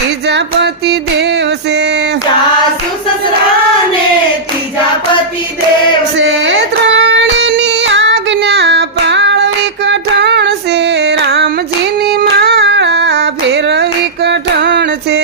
ત્રીજા પતિ દેવ છે સાસુ સસરાને ત્રીજા પતિ દેવ છે ત્રણની આજ્ઞા પાળવી કઠણ છે. રામજીની માળા ફેરવી કઠણ છે.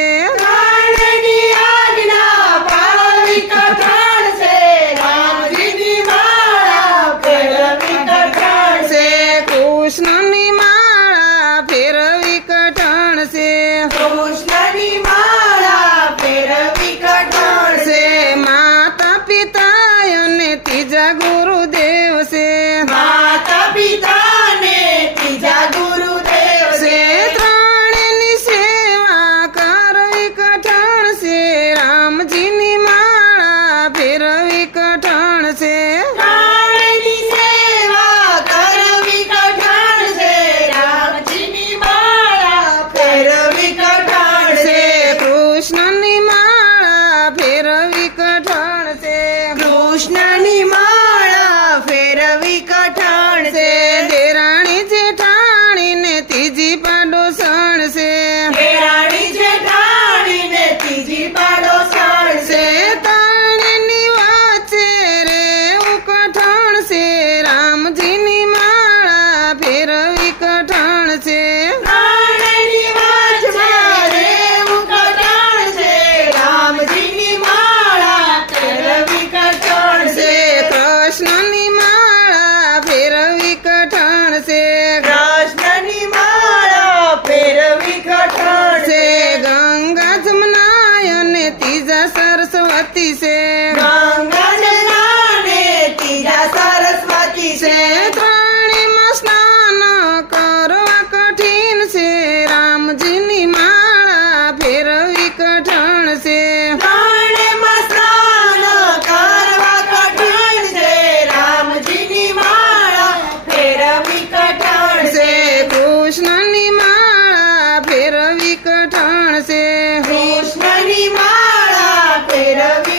ઠાણશે કૃષ્ણની માળા ફેરવી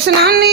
personality